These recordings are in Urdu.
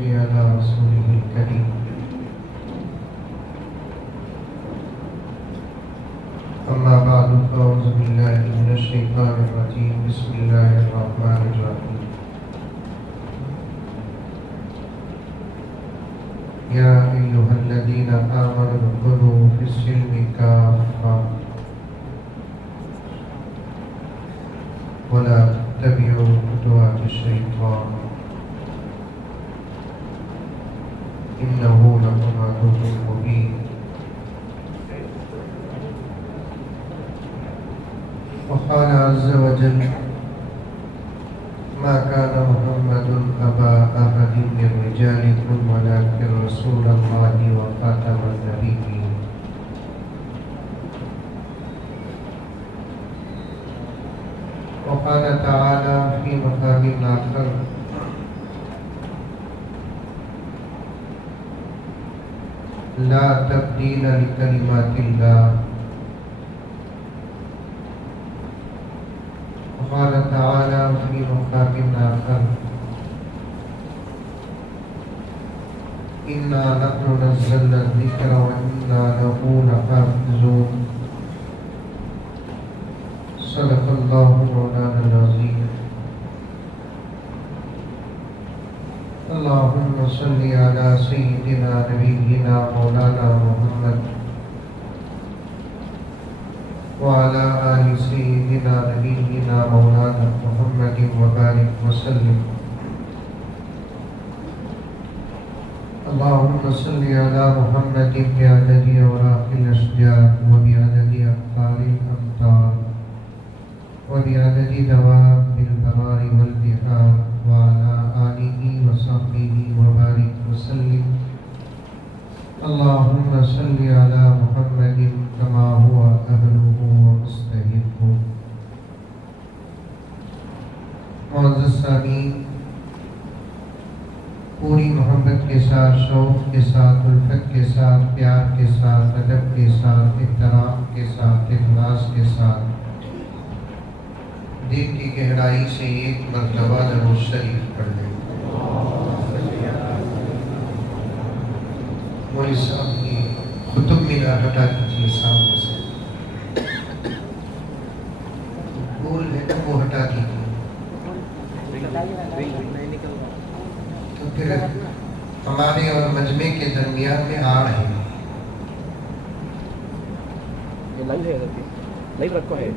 صل على رسوله الكريم أما بعد فأعوذ بالله من الشيطان الرجيم بسم الله الرحمن الرحيم يا أيها الذين آمنوا ادخلوا في السلم كافة ولا تتبعوا خطوات الشيطان إنه لكم عدو مبين وقال عز وجل ما كان محمد أبا أحد من رجالكم ولكن رسول الله وخاتم النبيين وقال تعالى في مقام آخر لا تبديل لكلمات الله وقال تعالى في مقام آخر إنا نحن نزلنا الذكر وإنا له لحافظون صدق الله مولانا العظيم اللهم صل على سيدنا نبينا مولانا محمد وعلى آل سيدنا نبينا مولانا محمد وبارك وسلم اللهم صل على محمد بعدد أوراق الأشجار وبعدد أقطار الأمطار وبعدد دواب البحار والبحار وعلى آله وصحبه وبارك وسلم اللهم صل على محمد كما هو أهله ومستحقه معزز سامعین، پوری محبت کے ساتھ، شوق کے ساتھ، الفت کے ساتھ، پیار کے ساتھ، ادب کے ساتھ، احترام کے ساتھ، اخلاص کے ساتھ دل کی گہرائی سے ایک مرتبہ درود شریف پڑھ لیں۔ مولی صاحب کی خطب مینار ہٹا دیجیے سامنے سے، پھول ہے نا وہ ہٹا دیجیے، تو پھر ہمارے اور مجمع کے درمیان میں آڑ ہے۔ لائیو رکھو ہے۔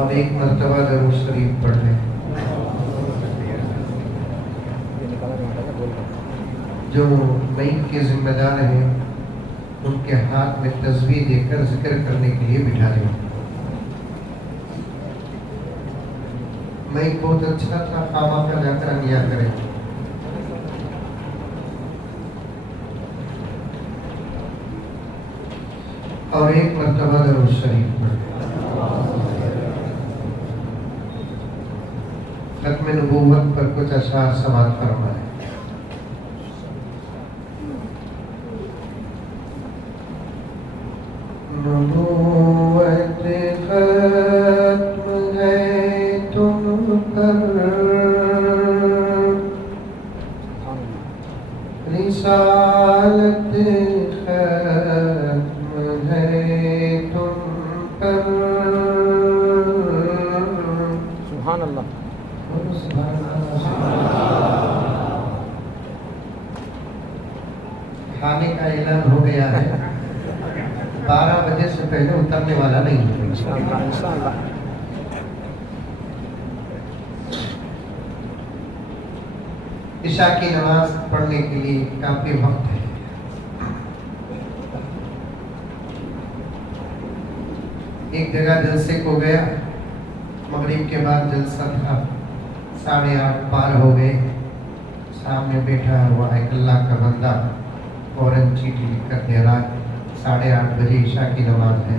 اب ایک مرتبہ درود شریف پڑھ لیں۔ جو میت کے ذمہ دار ہیں ان کے ہاتھ میں تسبیح دے کر ذکر کرنے کے لیے بٹھا دیں۔ میت بہت اچھا تھا، خامہ کا جا کر انیا کریں۔ اور ایک مرتبہ درود شریف پڑھ لیں۔ ختم نبوت پر کچھ اشعار سماعت فرمائیں۔ نبوت ختم ہے تم پر، رسالت ختم ہے تم پر، سبحان اللہ۔ کھانے کا اعلان ہو گیا ہے، 12 بجے سے پہلے اترنے والا نہیں ہے۔ انشاءاللہ۔ عشاء کی نماز پڑھنے کے لیے کافی وقت ہے۔ ایک جگہ جلسے کو گیا، مغرب کے بعد جلسہ تھا، 8:30 پار ہو گئے، سامنے بیٹھا ہوا ایک اللہ کا بندہ فوراً چیٹھی لکھ کر دے رہا، 8:30 بجے عشاء کی نماز ہے۔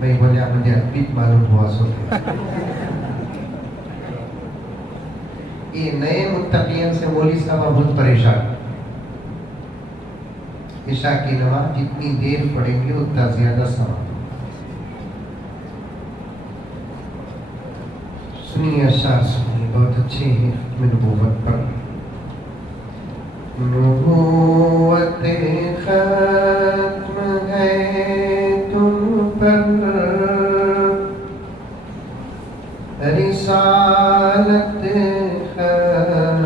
میں بولیا مجھے اتبیت معلوم ہوا سو۔ یہ نئے متقین سے مولوی صاحب بہت پریشان۔ عشاء کی نماز جتنی دیر پڑھیں گے اتنا زیادہ ثواب۔ سنیے اشعار سنیے بہت اچھے ہیں ختم نبوت پر. نبوت ختم ہے تم پر، رسالت ختم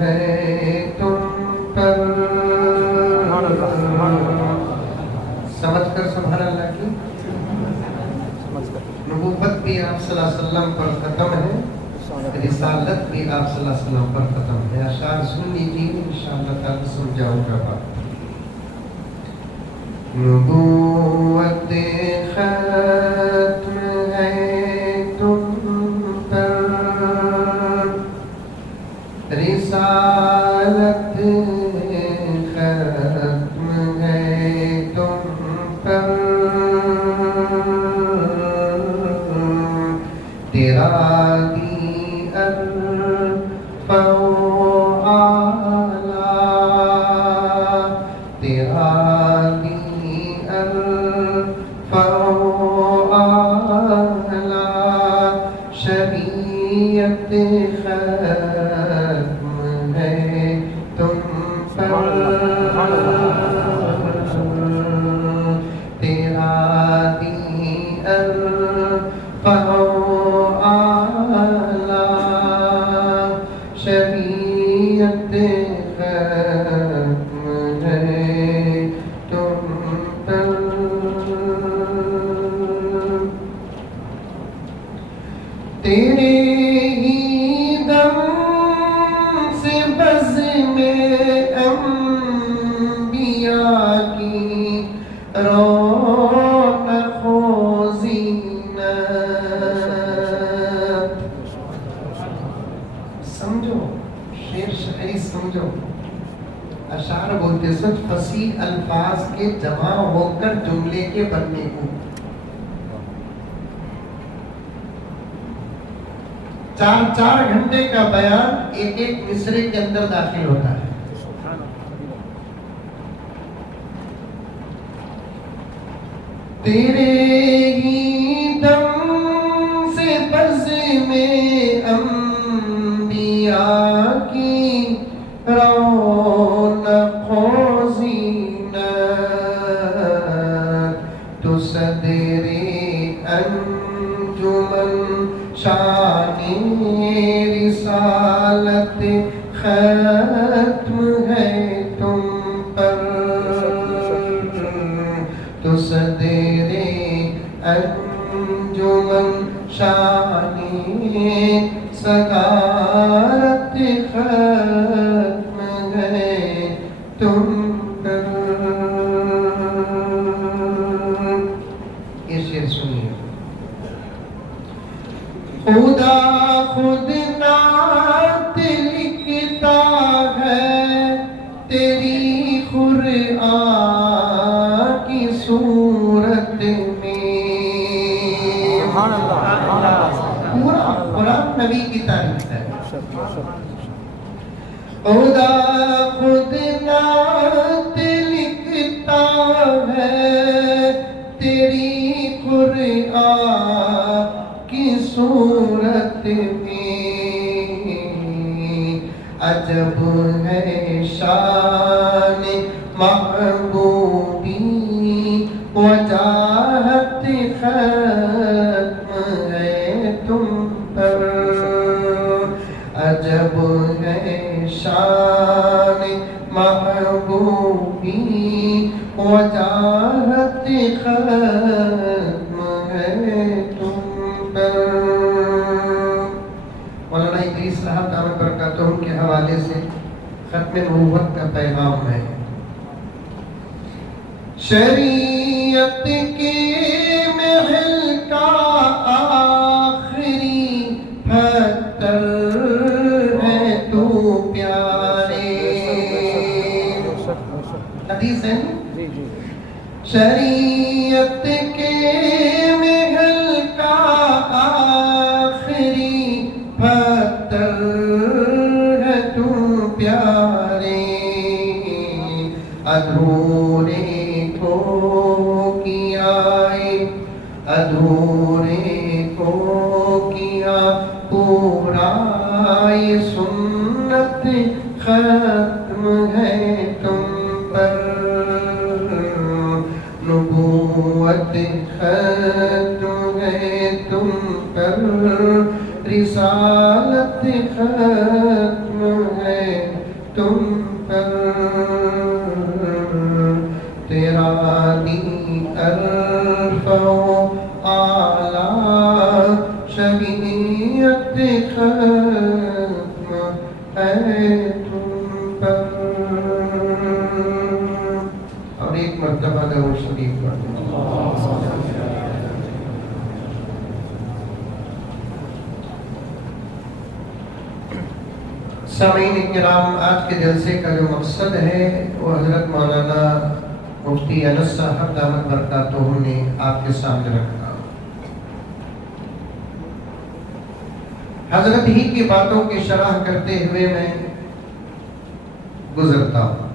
ہے تم پر. سمجھ کر سبحان اللہ کی. نبوت بھی آپ صلی اللہ علیہ وسلم پر ختم ہے، رسالت بھی آپ صلی اللہ علیہ وسلم پر ختم ہے. اشعار سن لیجیے انشاءاللہ تعالی سمجھاؤں گا بات. نبوت ختم ہے تم پر، رسالت ختم ہے تم پر. تیرا دی الفا اعلیٰ، تیرا دی الفا اعلیٰ، شریعت ختم ہے تم پر. تیرا دی الفا شریعت ختم ہے تم پر. تیرے ہی دم سے بزم انبیاء کی رونق و زینت. سمجھو شعر شاعری سمجھو. اشعار بولتے سچ فصیح الفاظ کے جمع ہو کر جملے کے بننے کو. 4 گھنٹے کا بیان ایک ایک مصرے کے اندر داخل ہوتا ہے. تیرے ہی دم سے بزم انبیاء کی رونق و زینت، تو صدر انجمن شان رسالت ختم ہے تم پر. تو صدر انجمن شان صدارت ختم ہے تم پر. یہ شعر سنیے. خدا خود نعت لکھتا ہے تیری قرآن کی صورت میں. پورا قرآن نبی کی تعریف ہے. خدا خود نعت لکھتا ہے تیری قرآن کی صورت میں. عجب ہے شان محبوبی، وجاہت ختم ہے تم پر. عجب ہے شان محبوبی، وجاہت ختم ہے تم پر. مولانا ادریس صاحب دامت برکاتہم کے حوالے سے ختم نبوت کا پیغام ہے. شریعت کے محل کا آخری پتھر ہے تو پیارے. حدیث ہے. شریعت کے محل کا آخری پتھر ہے تو پیارے. ادھورے کو کیا ادھورے کو کیا ختم ہے تم پر، نبوت ختم ہے تم پر، رسالت ختم ہے تم پر، تیرا دین ارفع و اعلیٰ، شریعت ختم ہے تم پر۔ اور ایک مرتبہ درود شریف پڑھیں۔ سامعین کرام، آج کے جلسے کا جو مقصد ہے وہ حضرت مولانا مفتی انس صاحب دامت برکاتہ نے آپ کے سامنے رکھا۔ حضرت ہی کی باتوں کی شرح کرتے ہوئے میں گزرتا ہوں۔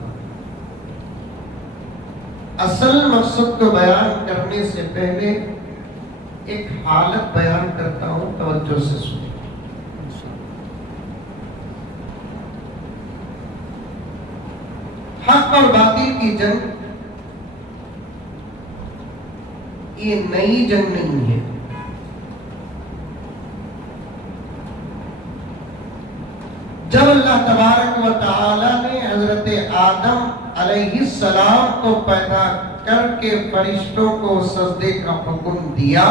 اصل مقصد کو بیان کرنے سے پہلے ایک حالت بیان کرتا ہوں، توجہ سے سنیں۔ حق اور باطل کی جنگ یہ نئی جنگ نہیں ہے۔ جب اللہ تبارک و تعالی نے حضرت آدم علیہ السلام کو پیدا کر کے فرشتوں کو سجدے کا حکم دیا،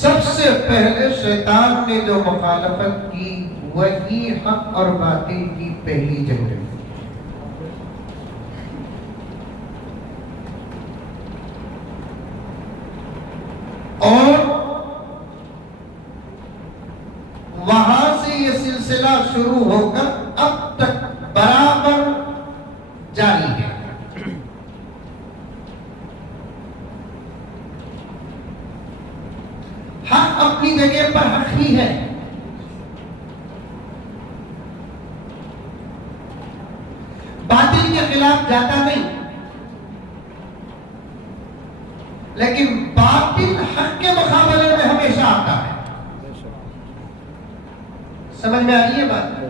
سب سے پہلے شیطان نے جو مخالفت کی وہی حق اور باطل کی پہلی جنگ ہے۔ اور وہاں سے یہ سلسلہ شروع ہو کر اب تک برابر جاری ہے۔ حق اپنی جگہ پر حق ہی ہے، باطل کے خلاف جاتا نہیں، لیکن باطل حق کے مقابلے میں ہمیشہ آتا ہے۔ سمجھ میں آ رہی ہے بات؟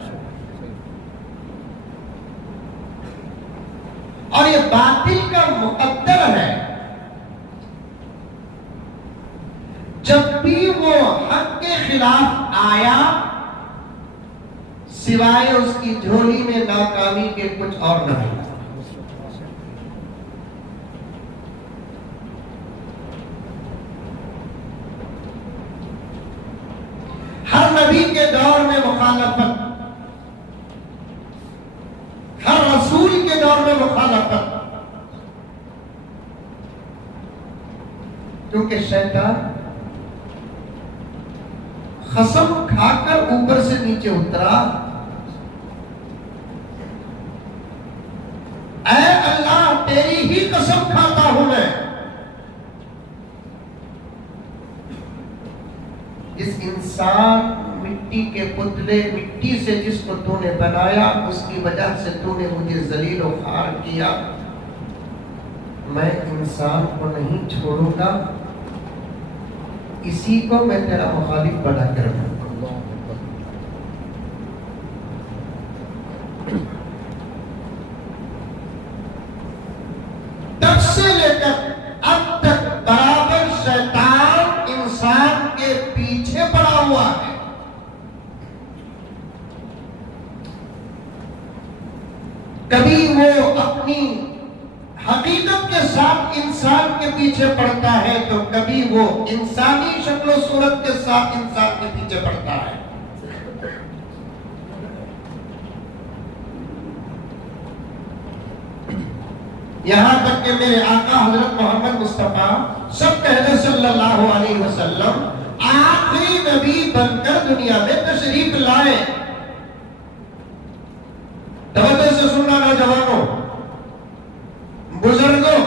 اور یہ باطل کا مقدر ہے، جب بھی وہ حق کے خلاف آیا سوائے اس کی جھولی میں ناکامی کے کچھ اور نہ آیا۔ ہر نبی کے دور میں مخالفت، ہر رسول کے دور میں مخالفت، کیونکہ شیطان قسم کھا کر اوپر سے نیچے اترا، اے اللہ تیری ہی قسم کھاتا ہوں میں، جس انسان مٹی کے پتلے، مٹی سے جس کو تو نے بنایا، اس کی وجہ سے تو نے مجھے ذلیل و خوار کیا، میں انسان کو نہیں چھوڑوں گا، اسی کو میں تیرا مخالف بنا کر رکھوں گا۔ تب سے لے کر اب تک برابر شیطان انسان کے پیچھے پڑا ہوا ہے۔ کبھی وہ اپنی حقیقت کے ساتھ انسان کے پیچھے پڑتا ہے، تو کبھی وہ انسانی شکل و صورت کے ساتھ انسان کے پیچھے پڑتا ہے۔ یہاں تک کہ میرے آقا حضرت محمد مصطفیٰ سب کہنے صلی اللہ علیہ وسلم آخری نبی بن کر دنیا میں تشریف لائے۔ توجہ سے سننا نوجوانوں، بزرگوں،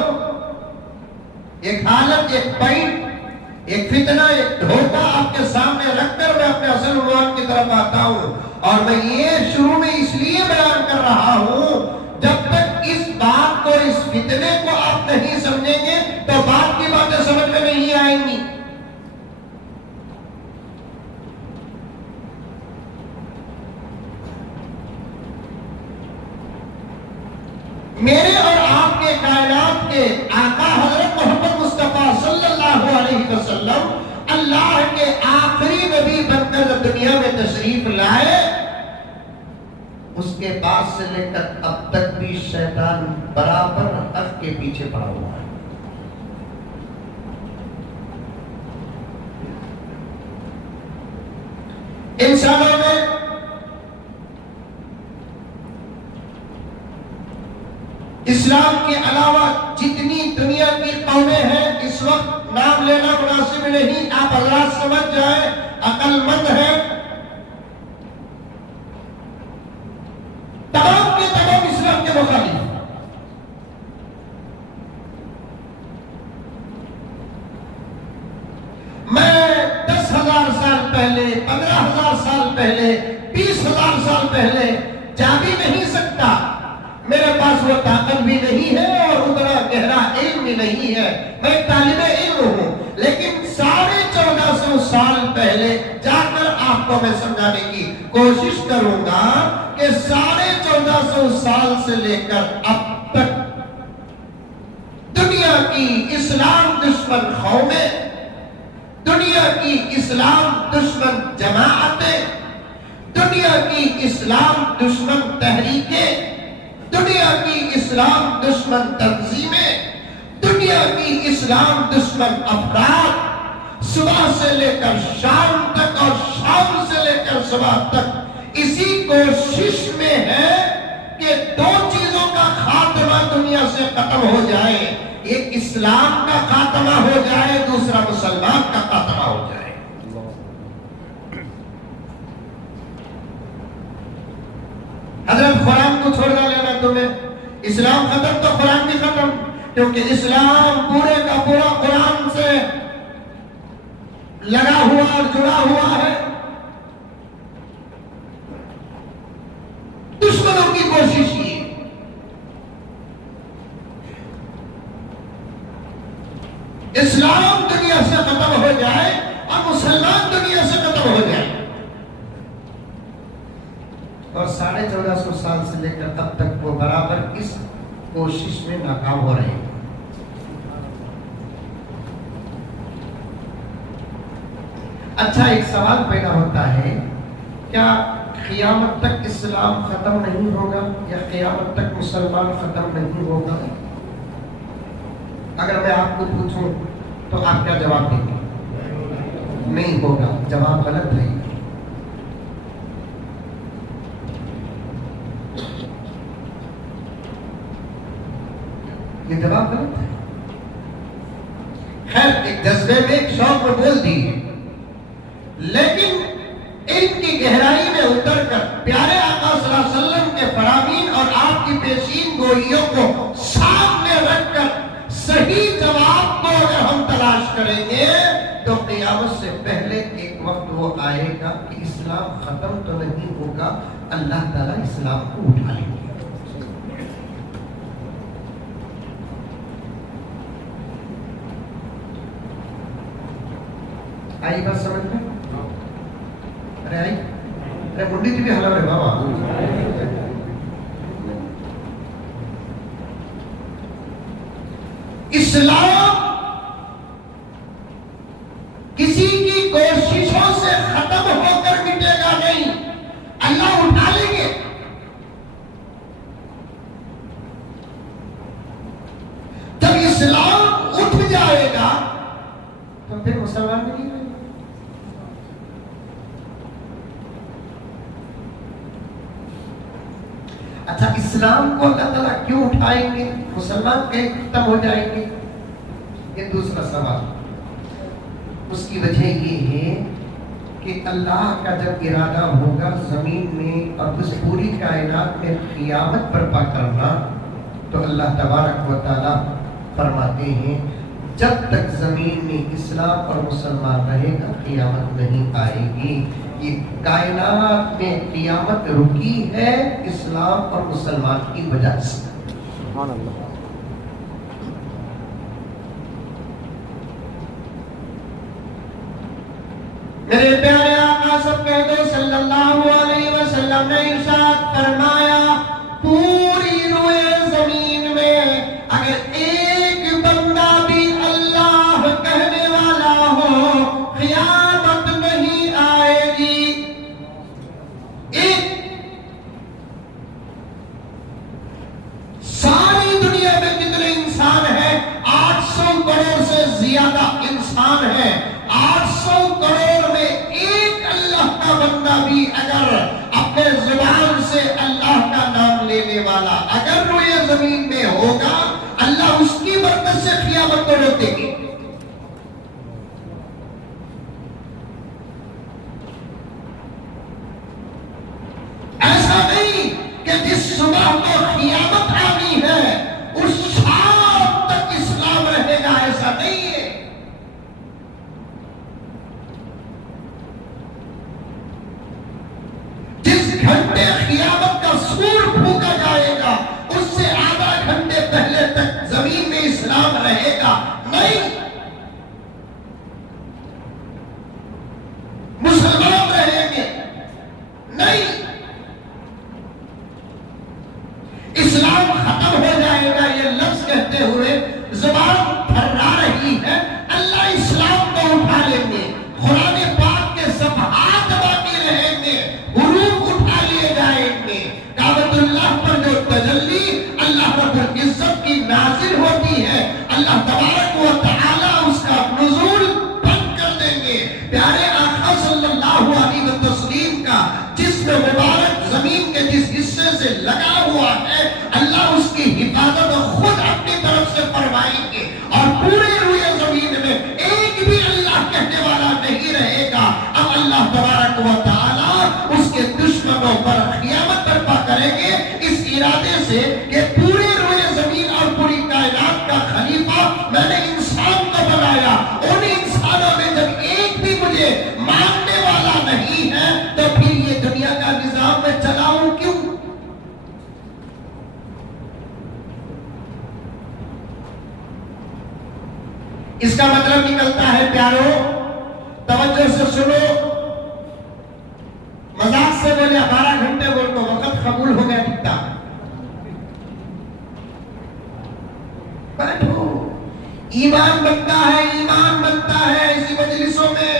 ایک حالت، ایک پوائنٹ، ایک فتنہ، ایک دھوکہ آپ کے سامنے رکھ کر میں اپنے اصل عنوان کی طرف آتا ہوں، اور میں یہ شروع میں اس لیے بیان کر رہا ہوں، جب تک اس بات کو، اس فتنے کو آپ نہیں سمجھیں گے تو بات کی باتیں سمجھ میں نہیں آئیں گی۔ میرے اور آپ کے کائنات کے آقا حضرت محمد مصطفیٰ صلی اللہ علیہ وسلم اللہ کے آخری نبی بن کر دنیا میں تشریف لائے، اس کے بعد سے لے کر اب تک بھی شیطان برابر حق کے پیچھے پڑا ہوا ہے۔ انسانوں میں اسلام کے علاوہ جتنی دنیا کی قومیں ہیں، اس وقت نام لینا مناسب نہیں، آپ حضرات سمجھ جائیں، عقل مند ہے، تمام کے تمام اسلام کے مخالف۔ میں 10,000 سال پہلے، 15,000 سال پہلے، 20,000 سال پہلے جا بھی نہیں سکتا، میرے پاس وہ طاقت بھی نہیں ہے اور اتنا گہرا علم بھی نہیں ہے، میں ایک طالب علم ہوں، لیکن 1450 سال پہلے جا کر آپ کو میں سمجھانے کی کوشش کروں گا کہ 1450 سال سے لے کر اب تک دنیا کی اسلام دشمن قومیں، دنیا کی اسلام دشمن جماعتیں، دنیا کی اسلام دشمن تحریکیں، دنیا کی اسلام دشمن تنظیمیں، دنیا کی اسلام دشمن افراد صبح سے لے کر شام تک اور شام سے لے کر صبح تک اسی کوشش میں ہے کہ دو چیزوں کا خاتمہ دنیا سے ختم ہو جائے، ایک اسلام کا خاتمہ ہو جائے، دوسرا مسلمان کا خاتمہ ہو جائے۔ حضرت قرآن کو چھوڑنا لینا تمہیں، اسلام ختم تو قرآن بھی ختم، کیونکہ اسلام پورے کا پورا قرآن سے لگا ہوا اور جڑا ہوا ہے۔ دشمنوں کی کوشش کی، اسلام دنیا سے ختم ہو جائے اور مسلمان دنیا سے ختم ہو جائے، اور 1450 سال سے لے کر اب تک وہ برابر اس کوشش میں ناکام ہو رہے ہیں۔ اچھا، ایک سوال پیدا ہوتا ہے، کیا قیامت تک اسلام ختم نہیں ہوگا یا قیامت تک مسلمان ختم نہیں ہوگا؟ اگر میں آپ کو پوچھوں تو آپ کیا جواب دیں گے؟ نہیں ہوگا، جواب غلط ہے۔ یہ جواب غلط ہے۔ خیر، ایک جذبے میں ایک شوق میں بول دی، لیکن علم کی گہرائی میں اتر کر پیارے آقا صلی اللہ علیہ وسلم کے فرامین اور آپ کی پیشین گوئیوں کو سامنے رکھ کر صحیح جواب کو اگر ہم تلاش کریں گے تو قیامت سے پہلے ایک وقت وہ آئے گا کہ اسلام ختم تو نہیں ہوگا، اللہ تعالیٰ اسلام کو اٹھا لیں گے۔ آئی بات سمجھ میں؟ ارے آئی؟ ارے منڈی جی بھی حلال ہے بابا۔ اسلام کسی کی کوششوں سے ختم ہو کر مٹے گا نہیں، اللہ اٹھا لیں گے۔ جب اسلام اٹھ جائے گا تو پھر مسلمان نہیں رہے گا۔ اچھا، اسلام کو اللہ تعالیٰ کیوں اٹھائیں گے، مسلمان کہیں ختم ہو جائیں گے؟ یہ دوسرا سوال۔ اس کی وجہ یہ ہے کہ اللہ کا جب ارادہ ہوگا زمین میں اور اس پوری کائنات میں قیامت برپا کرنا، تو اللہ تبارک و تعالیٰ فرماتے ہیں جب تک زمین میں اسلام اور مسلمان رہے گا قیامت نہیں آئے گی۔ یہ کائنات میں قیامت رکی ہے اسلام اور مسلمان کی وجہ سے۔ سبحان اللہ۔ میرے پیارے آقا سب کہہ دو صلی اللہ علیہ وسلم نے ارشاد فرمایا، پوری روئے زمین کہ جس صبح کو قیامت آنی ہے اس شام تک اسلام رہے گا، ایسا نہیں ہے۔ جس گھنٹے قیامت کا سور پھونکا جائے گا اس سے آدھا گھنٹے پہلے تک زمین میں اسلام رہے گا نہیں، مسلمان رہیں گے نہیں، اسلام ختم ہو جائے گا۔ یہ لفظ کہتے ہوئے زبان تھرا رہی ہے، اللہ اسلام کو اٹھا لیں گے، قرآن پاک کے صفحات باقی رہیں گے، حروف اٹھا لیے جائیں گے، کعبۃ اللہ پر جو تجلی اللہ رب العزت کی نازل ہوتی ہے اللہ تبارک و تعالی اس کا نزول بند کر دیں گے۔ پیارے آقا صلی اللہ علیہ وسلم کا جسم مبارک زمین کے جس حصے سے لگا ہوا ہے اللہ اس کی حفاظت خود اپنی طرف سے فرمائیں گے، اور پورے روئے زمین میں ایک بھی اللہ کہنے والا نہیں رہے گا۔ اب اللہ تبارک و تعالی اس کے دشمنوں پر قیامت برپا کریں گے اس ارادے سے کہ پورے روئے زمین اور پوری کائنات کا خلیفہ میں نے انسان کو بنایا، ان انسانوں میں جب ایک بھی مجھے ماننے والا نہیں ہے تو پھر یہ دنیا کا نظام میں چلاؤں کیوں؟ اس کا مطلب نکلتا ہے پیارو، توجہ سے سنو، مذاق سے بولے 12 گھنٹے بول تو وقت قبول ہو گیا کتنا، بیٹھو، ایمان بنتا ہے، ایمان بنتا ہے اسی مجلسوں میں،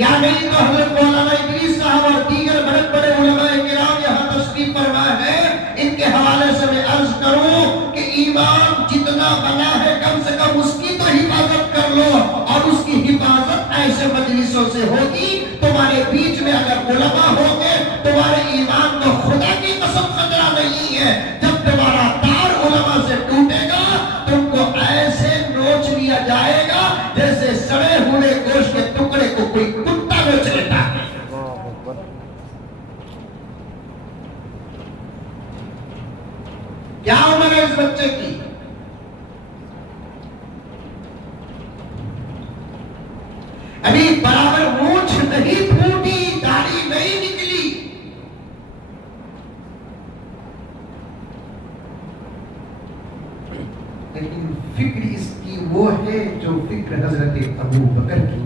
یا نہیں تو حضرت مولانا ادریس صاحب اور دیگر بڑے بڑے علماء کرام یہاں تشریف فرما ہے، ان کے حوالے سے میں عرض کروں کہ ایمان جتنا بنا ہے کم سے کم اس کی تو حفاظت کر لو، اور اس کی حفاظت ایسے مجلسوں سے ہوگی، تمہارے بیچ میں اگر علماء ہوں گے تمہارے ایمان کو خدا کی قسم خطرہ نہیں ہے، جب تمہارا تار علماء سے ٹوٹے گا تم کو ایسے نوچ لیا جائے گا جیسے سڑے ہوئے گوشت کے ٹکڑے کو کوئی کتا نوچ لیتا ہے۔ کیا عمر ہے اس بچے کی؟ ابھی برابر مونچھ نہیں پھوٹی، داڑھی نہیں نکلی، لیکن فکر اس کی وہ ہے جو فکر حضرت ابو بکر کی۔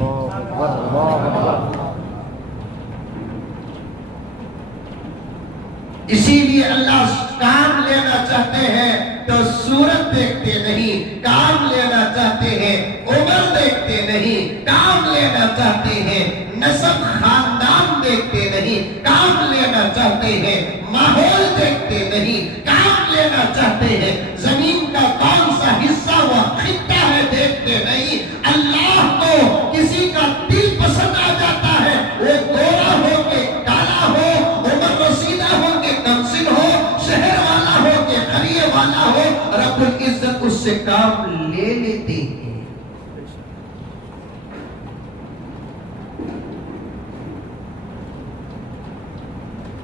اسی لیے اللہ کام لینا چاہتے ہیں تو صورت دیکھتے نہیں، کام لینا چاہتے ہیں عمر دیکھتے نہیں، کام لینا چاہتے ہیں نسب خاندان دیکھتے نہیں، کام لینا چاہتے ہیں ماحول دیکھتے نہیں، کام لینا چاہتے ہیں زمین کا کون سا حصہ و خطہ ہے دیکھتے نہیں۔ اللہ کو کسی کا دل پسند آ جاتا ہے، وہ گورا ہو کے کالا ہو، عمر رسیدہ ہو کے کمسن ہو، شہر والا ہو کے قریے والا ہو، رب العزت اس سے کام لے لیتے ہیں۔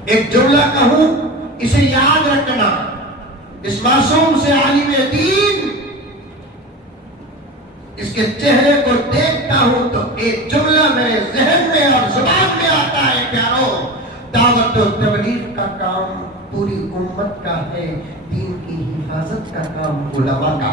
ایک جملہ کہوں، اسے یاد رکھنا، اس معصوم سے عالم دین اس کے چہرے کو دیکھتا ہوں تو ایک جملہ میرے ذہن میں اور زبان میں آتا ہے، پیارو، دعوت و تبلیغ کا کام پوری امت کا ہے، دین کی حفاظت کا کام علماء کا۔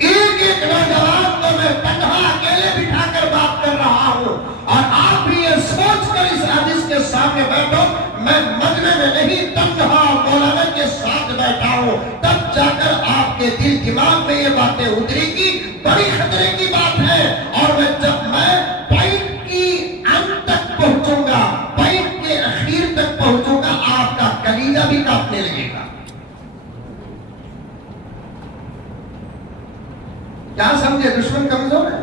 ایک ایک نوجوان کو میں تنہا اکیلے بٹھا کر بات کر رہا ہوں، اور آپ بھی یہ سوچ کر اس حدیث کے سامنے بیٹھو، میں مجمع میں نہیں تنہا مولانا کے ساتھ بیٹھا ہوں، تب جا کر آپ کے دل دماغ میں یہ باتیں اترے گی، بڑی خطرے کی بات ہے۔ اور جب میں پوائنٹ کی انت تک پہنچوں گا، پوائنٹ کے اخیر تک پہنچوں گا، آپ کا کلیجہ بھی کانپنے لگے گا۔ کیا سمجھے؟ دشمن کمزور ہے،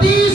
30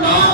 9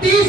30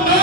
9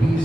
30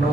9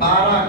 12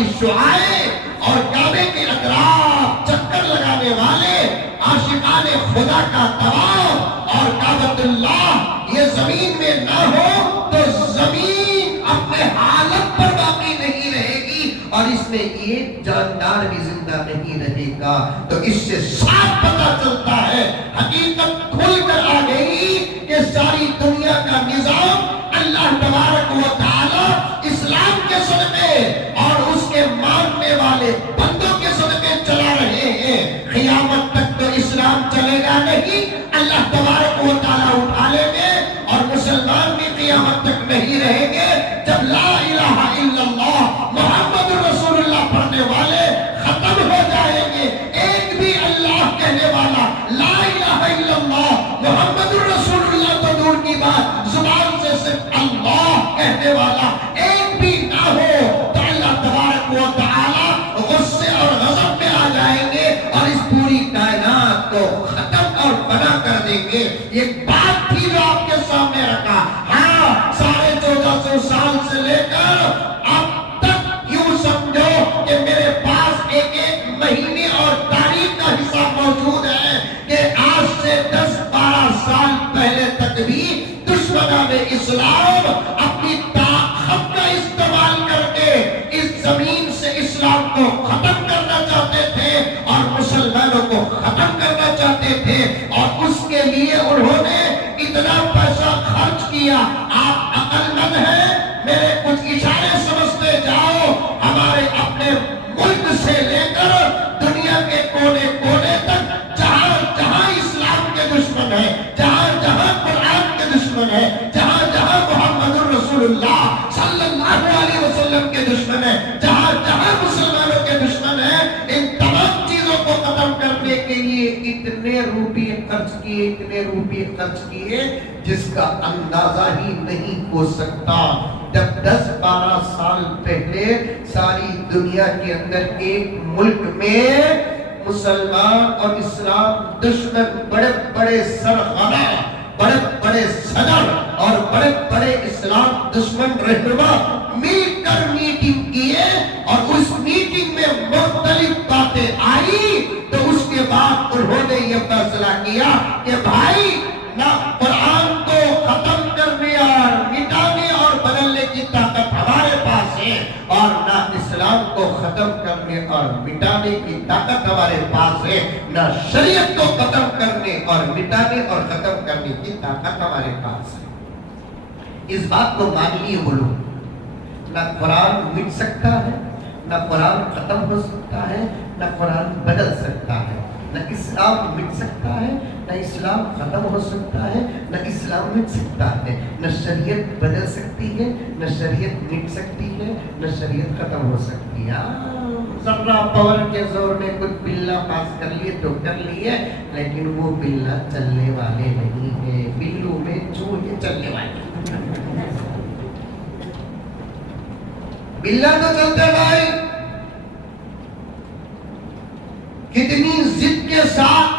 والی شعائیں اور کعبے کے اطراف چکر لگانے والے عاشقان خدا کا طواف اور کعبۃ اللہ یہ زمین میں نہ ہو تو زمین اپنے حالت پر باقی نہیں رہے گی اور اس میں ایک جاندار بھی زندہ نہیں رہے گا. تو اس سے صاف پتہ چلتا ہے، حقیقت کھل کر آ گئی کہ ساری دنیا کا نظام اللہ تبارک و تعالی اسلام کے صدقے اور اس کے ماننے والے بندوں کے صدقے چلا رہے ہیں. قیامت تک تو اسلام چلے گا نہیں، اللہ تبارک و تعالی اٹھا لیں گے اور مسلمان بھی قیامت تک نہیں رہیں گے. جب لا الہ الا اللہ محمد رسول اللہ پڑھنے والے ختم ہو جائیں گے، ایک بھی اللہ کہنے والا لا الہ الا اللہ محمد رسول اللہ تو دور کی بات زبان سے صرف اللہ کہنے والا ایک بھی نہ ہو تو اللہ تبارک و تعالی غصے اور غضب میں آ جائیں گے اور اس پوری کائنات کو ختم اور بنا کر دیں گے. یہ بات تھی جو آپ کے سامنے رکھا. ہاں 1450 سال سے لے کر اب تک یوں سمجھو کہ میرے پاس ایک ایک مہینے اور تاریخ کا حساب موجود ہے کہ آج سے 10-12 سال پہلے تک بھی دشمنان اسلام اپنی طاقت کا استعمال کر کے اس زمین سے اسلام کو ختم کرنا چاہتے تھے اور مسلمانوں کو ختم کرنا چاہتے تھے اور اس کے لیے انہوں نے اتنا پیسہ خرچ کیا. آپ عقل مند ہیں، میرے کچھ اشارے سمجھتے جاؤ. ہمارے اپنے ملک سے لے کر دنیا کے کونے کونے تک جہاں جہاں اسلام کے دشمن ہیں، جہاں جہاں قرآن کے دشمن ہیں، جہاں جہاں محمد رسول اللہ صلی اللہ علیہ وسلم کے دشمن ہیں، جہاں جہاں مسلمانوں کے دشمن ہیں، ان تمام چیزوں کو ختم کرنے کے لیے اتنے روپے خرچ کیے جس کا اندازہ ہی نہیں ہو سکتا. جب 10-12 سال پہلے ساری دنیا کے اندر ایک ملک میں مسلمان اور اسلام دشمن بڑے بڑے سرغنہ، بڑے بڑے صدر اور بڑے بڑے اسلام دشمن رہنما مل کر میٹنگ کیے اور اس میٹنگ میں مختلف باتیں آئی تو اس کے بعد انہوں نے یہ فیصلہ کیا کہ بھائی نہ قرآن کو ختم کرنے اور مٹانے اور بدلنے کی طاقت ہمارے پاس ہے اور نہ اسلام کو ختم کرنے اور مٹانے کی طاقت ہمارے پاس ہے، نہ شریعت کو ختم کرنے اور مٹانے اور ختم کرنے کی طاقت ہمارے پاس ہے. اس بات کو مان لیے بولو، نہ قرآن مٹ سکتا ہے، نہ قرآن ختم ہو سکتا ہے، نہ قرآن بدل سکتا ہے. نہ اسلام مٹ سکتا ہے، نہ اسلام ختم ہو سکتا ہے، نہ اسلام مٹ سکتا ہے. نہ شریعت بدل سکتی ہے، نہ شریعت مٹ سکتی ہے، نہ شریعت ختم ہو سکتی ہے. ذرہ پاور کے زور میں کچھ بلا پاس کر لیے تو کر لیے، لیکن وہ بلا چلنے والے نہیں ہیں. بلو میں چوہے چلنے والے. بلا تو چلتے بھائی، کتنی ضد کے ساتھ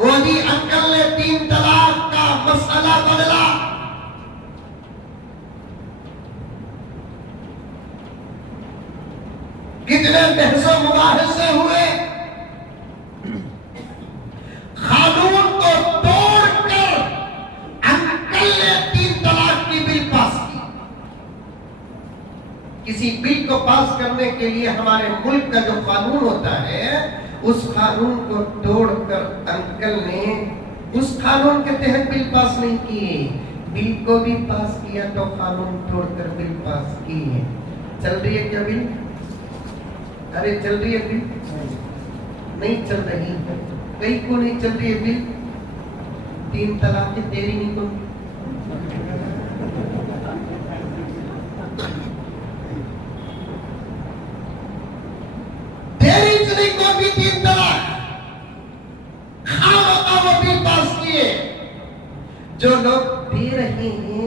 مودی انکل نے 3 طلاق کا مسئلہ بدلا. کتنے بحث و مباحثے ہوئے، قانون کو توڑ کر انکل نے 3 طلاق کی بل پاس کی. کسی بل کو پاس کرنے کے لیے ہمارے ملک کا جو قانون ہوتا ہے اس قانون کو توڑ کر انکل نے اس قانون کے تحت بل پاس نہیں کیے، بل کو بھی پاس کیا تو قانون توڑ کر بل پاس کیے. چل رہی ہے کیا بل؟ ارے چل رہی ہے بل؟ نہیں چل رہی ہے. کئی کو نہیں چل رہی ہے بل؟ 3 طلاق کی تیری نہیں کو کو بھی 3 طلاق خواہ وہ بل پاس کیے. جو لوگ دے رہے ہیں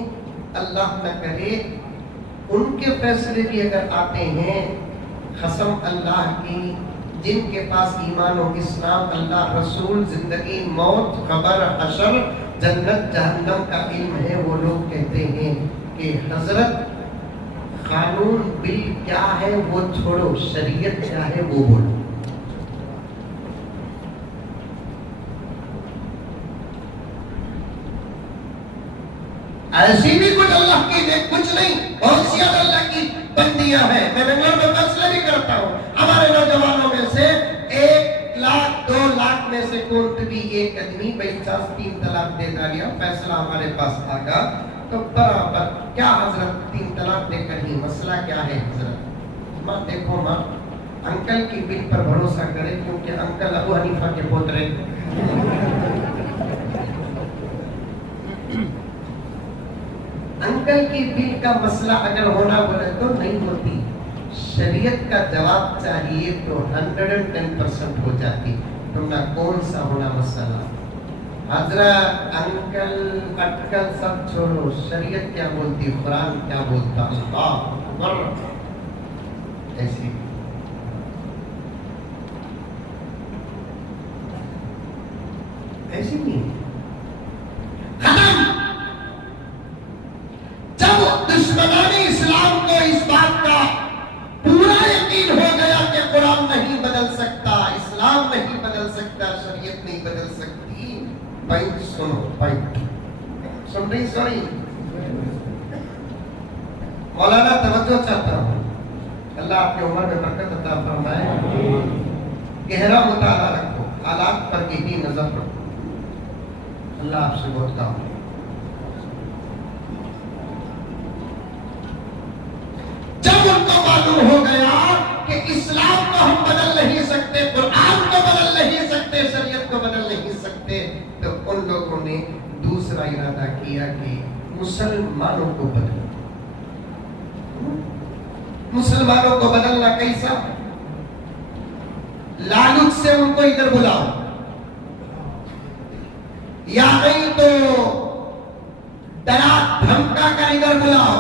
اللہ نہ کرے ان کے فیصلے بھی اگر آتے ہیں، قسم اللہ کی، جن کے پاس ایمان و اسلام، اللہ رسول، زندگی موت، خبر حشر، جنت جہنم کا علم ہے، وہ لوگ کہتے ہیں کہ حضرت قانون بل کیا ہے وہ چھوڑو، شریعت کیا ہے وہ بولو. ایسی بھی کچھ اللہ کی کچھ نہیں، بہت سی اللہ کی بندیاں ہیں. میں بنگلور میں فیصلہ بھی کرتا ہوں، ہمارے نوجوانوں میں سے 1 لاکھ 2 لاکھ میں سے کوئی بھی ایک آدمی بائی چانس 3 طلاق دے دیا، فیصلہ ہمارے پاس آگا تو برابر کیا حضرت 3 طلاق دے کر ہی مسئلہ کیا ہے حضرت؟ ماں دیکھو ماں، انکل کی بل پر بھروسہ کرے کیونکہ انکل ابو حنیفہ کے پوترے. انکل کی بل کا مسئلہ اگر ہونا بولے تو نہیں ہوتی. شریعت کا جواب چاہیے تو 110% ہو جاتی. تم نہ کون سا ہونا مسئلہ، حضرت انکل اٹکل سب چھوڑو. شریعت کیا بولتی، قرآن کیا بولتا، اللہ اکبر. ایسی نہیں ختم. جب دشمنان اسلام کو اس بات کا پورا یقین ہو گیا کہ قرآن نہیں بدل سکتا، اسلام نہیں بدل سکتا، شریعت نہیں بدل سکتی. پوائنٹ سنو، پوائنٹ سن رہی؟ سوری مولانا توجہ چاہتا ہوں، اللہ آپ کی عمر میں برکت عطا فرمائے. گہرا مطالعہ رکھو، حالات پر گہری نظر رکھو. اللہ آپ سے بہت کام ہے. جب ان کو معلوم ہو گیا کہ اسلام کو ہم بدل نہیں سکتے، قرآن کو بدل نہیں سکتے، شریعت کو بدل نہیں سکتے، تو ان لوگوں نے دوسرا ارادہ کیا کہ مسلمانوں کو بدلو. مسلمانوں کو بدلنا کیسا؟ لالچ سے ان کو ادھر بلاؤ، یا نہیں تو ڈرا دھمکا کر ادھر بلاؤ.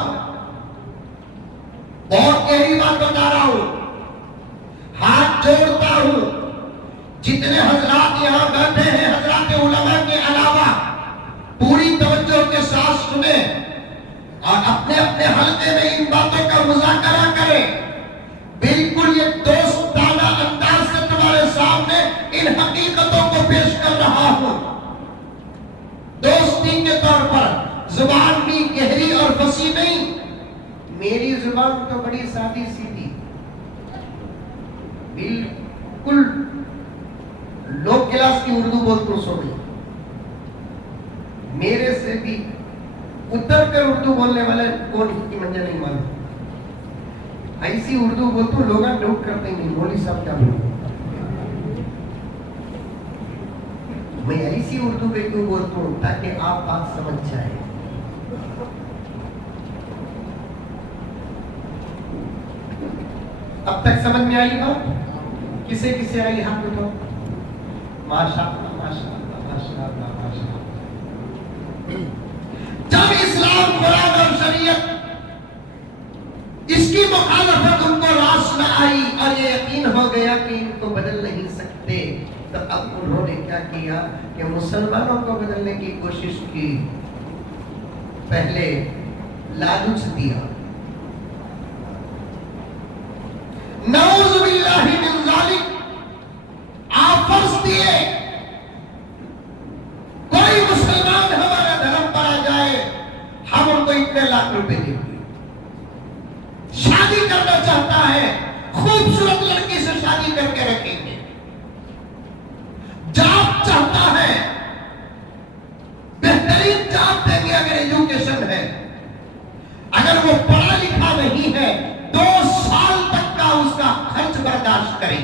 بہت گہری بات بتا رہا ہوں، ہاتھ جوڑتا ہوں. جتنے حضرات یہاں بیٹھے ہیں، حضرات علماء کے علاوہ پوری توجہ کے ساتھ سنیں اور اپنے اپنے حلقے میں ان باتوں کا مذاکرہ کریں. بالکل یہ دوستانہ انداز سے تمہارے سامنے ان حقیقتوں کو پیش کر رہا ہوں. دوستی کے طور پر زبان بھی گہری اور فصیح نہیں. میری زبان تو بڑی سادی سیدھی، بالکل لو کلاس کی اردو بولتا ہوں. سو میرے سے بھی اتر کر اردو بولنے والے کون کی منجا نہیں معلوم. ایسی اردو بولتا ہوں لوگ ڈاؤٹ کرتے ہیں مولوی صاحب کیا بولتے. میں ایسی اردو پہ کیوں بولتا ہوں تاکہ آپ بات سمجھ جائیں. اب تک سمجھ میں آئی بات؟ کسے کسے آئی ہاتھ اٹھاؤ. ماشاء اللہ ماشاء اللہ ماشاء اللہ ماشاء اللہ. جب اسلام قرآن اور شریعت اس کی مخالفت ان کو راس نہ آئی اور یہ یقین ہو گیا کہ ان کو بدل نہیں سکتے، تو اب انہوں نے کیا کیا کہ مسلمانوں کو بدلنے کی کوشش کی. پہلے لالچ دیا، نعوذ باللہ من ذالک. آفرز دیے، کوئی مسلمان ہمارے دھرم پر آ جائے ہم ان کو اتنے لاکھ روپے دیں گے. شادی کرنا چاہتا ہے خوبصورت لڑکی سے شادی کر کے رکھیں گے. جاب چاہتا ہے بہترین جاب دیں گے اگر ایجوکیشن ہے. اگر وہ پڑھا لکھا نہیں ہے 2 سال تک کا اس کا خرچ برداشت کریں.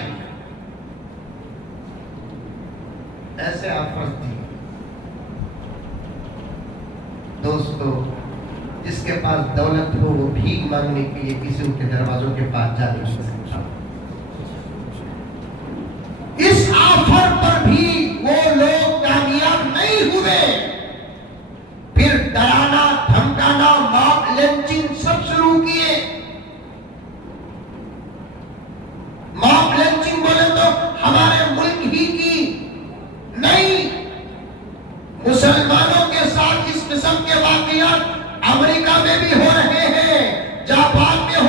ایسے آفرز تھی. دوستو، جس کے پاس دولت ہو وہ بھیک مانگنے کے لیے کسی کے دروازوں کے پاس جا نہیں سکتا. اس آفر پر بھی وہ لوگ کامیاب نہیں ہوئے. پھر ڈرانا دھمکانا، ماک لنچنگ سب شروع کیے. ماک لنچنگ بولے تو ہمارے ملک ہی کی نہیں، مسلمانوں کے ساتھ اس قسم کے واقعات امریکہ میں بھی ہو رہے ہیں، جاپان میں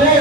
2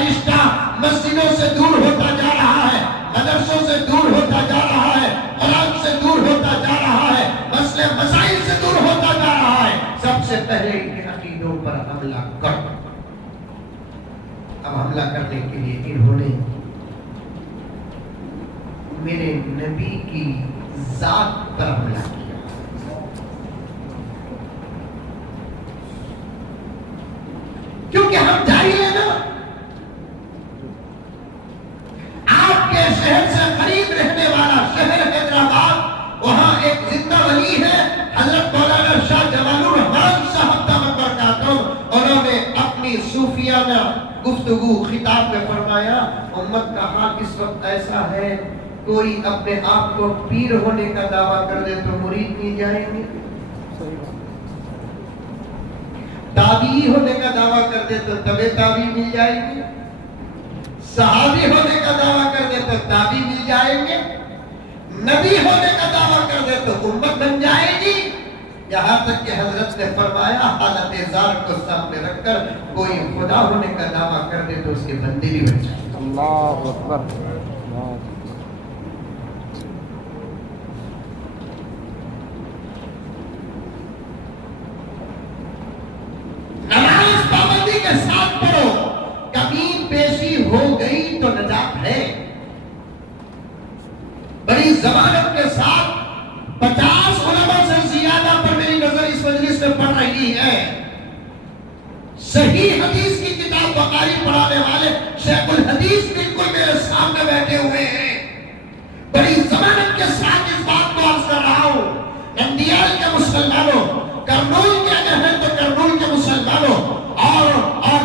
رشتہ مسجدوں سے دور ہوتا جا رہا ہے، مدرسوں سے دور ہوتا جا رہا ہے، قرآن سے دور ہوتا جا رہا ہے، مسئلے مسائل سے دور ہوتا جا رہا ہے، سب سے پہلے ان کے عقیدوں پر حملہ کرو۔ اب حملہ کرنے کے لیے انہوں نے میرے نبی کی ذات پر حملہ کیا۔ کیونکہ ہم جاہل ہیں نا، آپ کے شہر سے قریب رہنے والا شہر حیدرآباد، وہاں ایک زندہ ولی ہے حضرت مولانا شاہ جمال الرحمان صاحب دامت برکاتہ، انہوں نے اپنی صوفیانہ گفتگو خطاب میں فرمایا امت کا حال اس وقت ایسا ہے، کوئی اپنے آپ کو پیر ہونے کا دعویٰ کر دے تو مرید نہیں جائیں گے، تابعی ہونے کا دعویٰ کر دے تو تبع تابعی مل جائیں گے، صحابی ہونے کا دعویٰ کر دے تو تابعی مل جائیں گے، نبی ہونے کا دعویٰ کر دے تو امت بن جائے گی۔ یہاں تک کہ حضرت نے فرمایا حالت زار کو سامنے رکھ کر کوئی خدا ہونے کا دعویٰ کر دے تو اس کے بندے بھی بن جائیں گے۔ اللہ اکبر۔ نماز پابندی کے ساتھ پڑھو، کمی پیشی ہو گئی تو نجات ہے۔ بڑی ضمانت کے ساتھ 50 علماء سے زیادہ پر میری نظر اس مجلس میں پڑھ رہی ہے، صحیح حدیث کی کتاب بخاری پڑھانے والے شیخ الحدیث بالکل میرے سامنے بیٹھے ہوئے ہیں، بڑی ضمانت کے ساتھ اس بات کو عرض کر رہا ہوں۔ نندیال کے مسلمانوں، کرنول کے اگر ہیں تو کرنول کے مسلمانوں، اور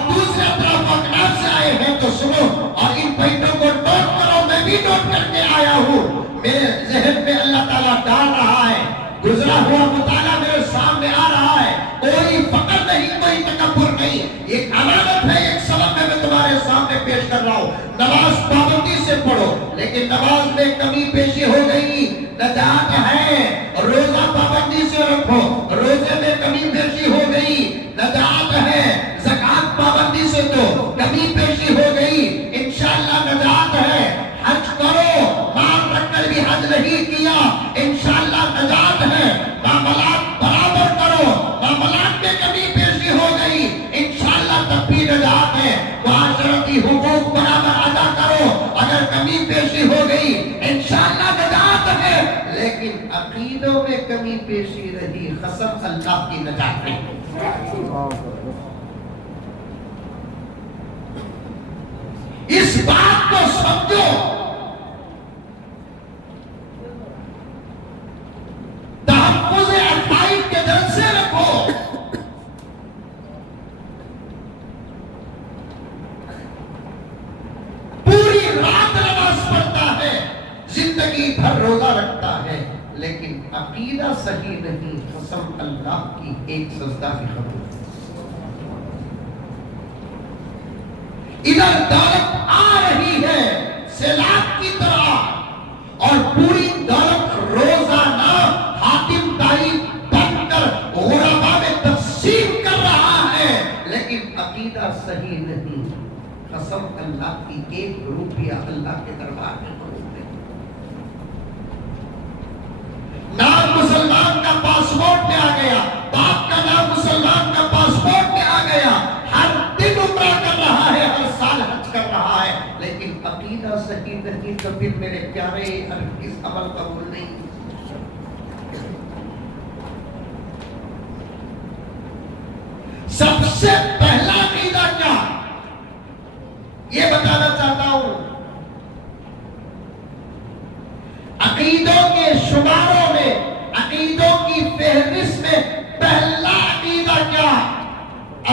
دوسرے طرف اکناف سے آئے ہیں تو سنو اور ان پوائنٹوں کو نوٹ کرو، میں بھی نوٹ کر کے آیا ہوں، میرے ذہن میں اللہ تعالیٰ ڈال رہا ہے، گزرا ہوا مطالعہ میرے سامنے آ رہا ہے، کوئی فقر نہیں، کوئی تکبر نہیں، ایک امانت ہے، ایک سبق ہے، میں تمہارے سامنے پیش کر رہا ہوں۔ نماز پابندی سے پڑھو، لیکن نماز میں کمی پیشی ہو گئی نجات ہے۔ روزہ پابندی سے رکھو، روزے میں کمی پیشی ہو گئی نجات ہے۔ زکوٰۃ پابندی سے دو، کمی پیشی ہو گئی انشاءاللہ نجات ہے۔ حج کرو، مال رکھ کر بھی حج نہیں کیا انشاءاللہ نجات ہے۔ معاملات برابر کرو، معاملات میں کمی پیشی ہو گئی انشاءاللہ تب بھی نجات ہے۔ معاشرتی حقوق برابر ادا کرو، اگر کمی پیشی ہو گئی انشاءاللہ نجات ہے۔ لیکن عقیدوں میں کمی پیشی رہی، قسم اللہ کی نجات نہیں۔ اس بات کو سمجھو، تحفظ عقائد کے جلسے رکھو، پوری رات نماز پڑھتا ہے، زندگی بھر روزہ رکھتا ہے، لیکن عقیدہ صحیح نہیں، قسم اللہ کی ایک سجدہ بھی قبول۔ ادھر دولت آ رہی ہے سیلاب کی طرح اور پوری دولت روزانہ حاکم داری بن کر غربا میں تقسیم کر رہا ہے، لیکن عقیدہ صحیح نہیں، قسم اللہ کی ایک روپیہ اللہ کے دربار میں قبول نہیں۔ نام مسلمان کا پاسپورٹ میں آ گیا، باپ کا نام مسلمان کا پاسپورٹ میں آ گیا، ہر دن عمرہ کر رہا ہے، ہر سال حج کر رہا ہے، لیکن عقیدہ صحیح نہیں تو پھر میرے پیارے ہرگز عمل قبول نہیں۔ سب سے پہلا عقیدہ کیا یہ بتانا چاہتا ہوں، عقیدوں کے شماروں میں، عقیدوں کی فہرست میں پہلا عقیدہ کیا؟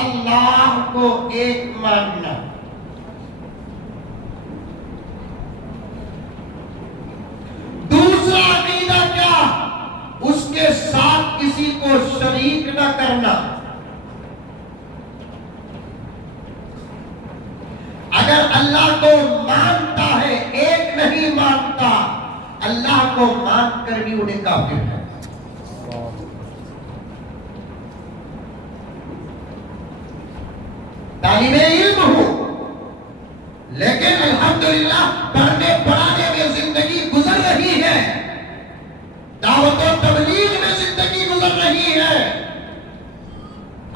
اللہ کو ایک ماننا۔ دوسرا عقیدہ کیا؟ اس کے ساتھ کسی کو شریک نہ کرنا۔ اگر اللہ کو مانتا ہے، ایک نہیں مانتا، اللہ کو مان کر بھی انہیں کافر ہے۔ طالب علم ہوں، لیکن الحمدللہ پڑھنے پڑھانے میں زندگی گزر رہی ہے، دعوت و تبلیغ میں زندگی گزر رہی ہے،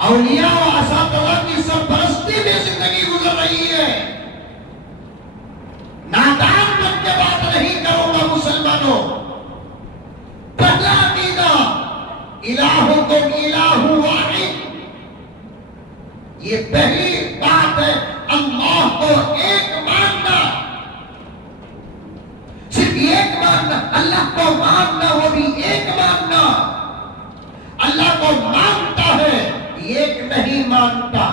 اولیاء و اساتذہ کی سرپرستی میں زندگی گزر رہی ہے۔ نادان بن کے بات نہیں کروں گا مسلمانوں، پہلا عقیدہ الہکم الہ واحد، یہ پہلی بات ہے، اللہ کو ایک ماننا، صرف ایک ماننا، اللہ کو ماننا، وہ بھی ایک ماننا۔ اللہ کو مانتا ہے، ایک نہیں مانتا۔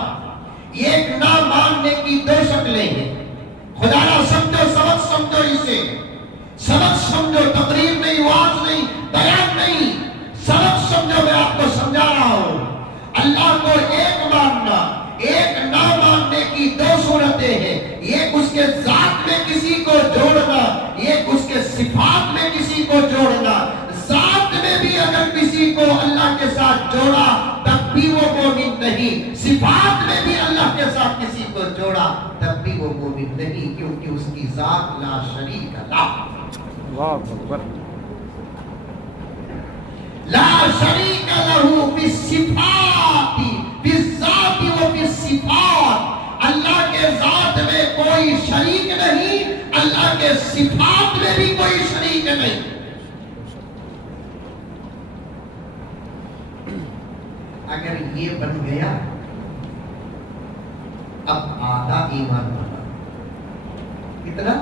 ایک نہ ماننے کی دو شکلیں ہیں، خدا را سمجھو، سبق سمجھو، اسے سبق سمجھو، تقریر نہیں، وعظ نہیں، بیان نہیں، سبق سمجھو، میں آپ کو سمجھا رہا ہوں۔ اللہ کو ایک ماننا، ایک نہ ماننے کی دو صورتیں ہیں، ایک اس کے ذات میں کسی کو جوڑنا، ایک اس کے صفات میں کسی کو جوڑنا۔ ذات میں بھی اگر کسی کو اللہ کے ساتھ جوڑا تب بھی وہ مومن نہیں، صفات میں بھی اللہ کے ساتھ کسی کو جوڑا تب بھی وہ مومن نہیں، کیونکہ اس کی ذات لا شریک اللہ، اللہ اکبر، لا شریک لہ فی الصفات، فی الذات و فی الصفات۔ اللہ کے ذات میں کوئی شریک نہیں، اللہ کے صفات میں بھی کوئی شریک نہیں۔ اگر یہ بن گیا اب آدھا ایمان بنا۔ کتنا؟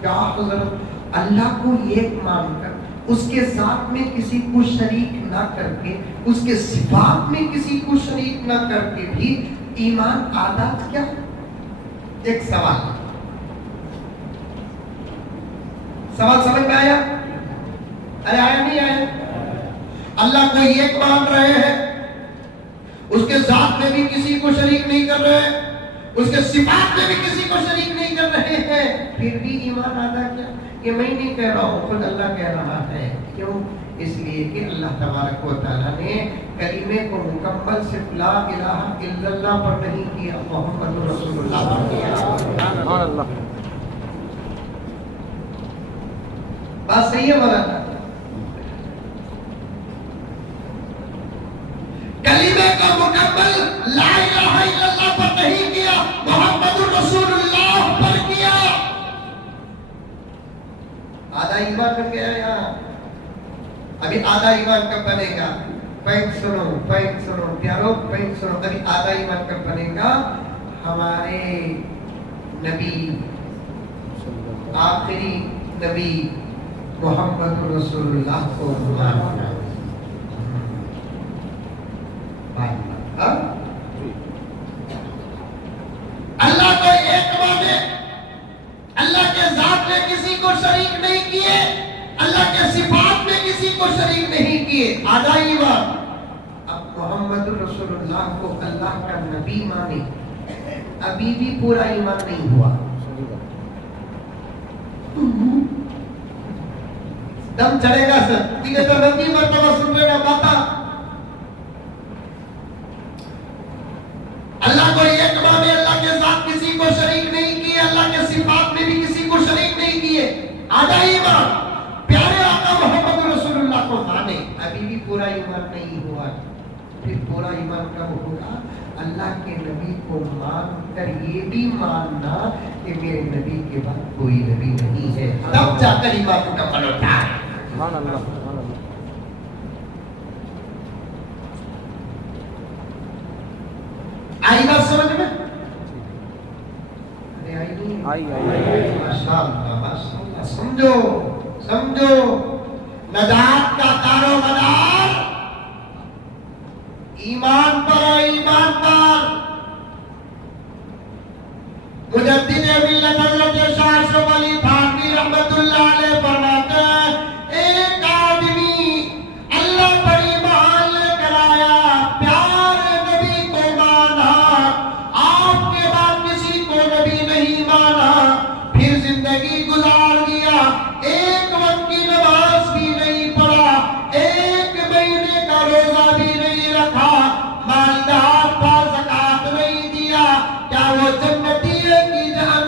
کیا حضرت؟ اللہ کو ایک مان کر، اس کے ذات میں کسی کو شریک نہ کر کے، اس کے صفات میں کسی کو شریک نہ کر کے بھی ایمان آدھا کیا؟ ایک سوال سمجھ میں آیا؟ ارے آیا نہیں آیا؟ اللہ کو ایک مان رہے ہیں، اس کے ذات میں بھی کسی کو شریک نہیں کر رہے ہیں، اس کے صفات میں بھی کسی کو شریک نہیں کر رہے ہیں، پھر بھی ایمان آدھا کیا؟ یہ میں نہیں کہہ رہا ہوں، خود اللہ کہہ رہا ہے۔ کیوں؟ اس لیے کہ اللہ تبارک و تعالیٰ نے کلمے کو مکمل صرف لا الہ الا اللہ پر نہیں کیا، محمد رسول اللہ پر کیا۔ سبحان اللہ، بات صحیح ہے مولانا؟ کلمے کو مکمل لا الہ الا اللہ پر نہیں کیا، محمد رسول اللہ پر کیا۔ آدھا ایمان بن گیا یہاں۔ ابھی آدھا ایمان کب بنے گا؟ پوائنٹ سنو پیارو، پوائنٹ سنو۔ ابھی آدھا ایمان کب بنے گا؟ ہمارے نبی، آخری نبی محمد رسول اللہ کو ماننا۔ اللہ کو ایک مانے، اللہ کے ذات میں کسی کو شریک نہیں کیے، اللہ کے صفات میں کسی کو شریک نہیں کیے، آدھا ایمان۔ اب محمد رسول اللہ کو اللہ کا نبی مانے، ابھی بھی پورا ایمان نہیں ہوا۔ دم چڑھے گا سر، ٹھیک ہے تو نبی مرتبہ سن رہے نا باتا۔ اللہ کو ایک مانے، اللہ کے ساتھ کسی کو شریک نہیں کیے، اللہ کے صفات میں بھی کسی کو شریک نہیں کیے، آدھا ایمان۔ پیارے آقا محمد رسول اللہ کو مانے، ابھی بھی پورا ایمان نہیں ہوا۔ پھر پورا ایمان کب ہوگا؟ اللہ کے نبی کو مان کر یہ بھی ماننا کہ میرے نبی کے بعد کوئی نبی نہیں ہے، تب جا کر ایمان مکمل ہوتا ہے۔ سبحان اللہ، سبحان اللہ، آئی بات سمجھ میں؟ آئی ماشاءاللہ، سمجھو نجات کا کاروبار ایمان پر، ایمان پر۔ مجدد ملت حضرت شاہ اشرف علی تھانوی رحمت اللہ علیہ فرماتے ہیں، ایک آدمی اللہ پر ایمان لے کر آیا، پیارے نبی کو مانا، آپ کے بعد کسی کو نبی نہیں مانا، پھر زندگی گزار دیا، ایک وقت کی نماز بھی نہیں پڑھا، ایک مہینے کا روزہ بھی نہیں رکھا، مالدار تھا، زکات نہیں دیا، کیا وہ جنتی ہے کہ جہنم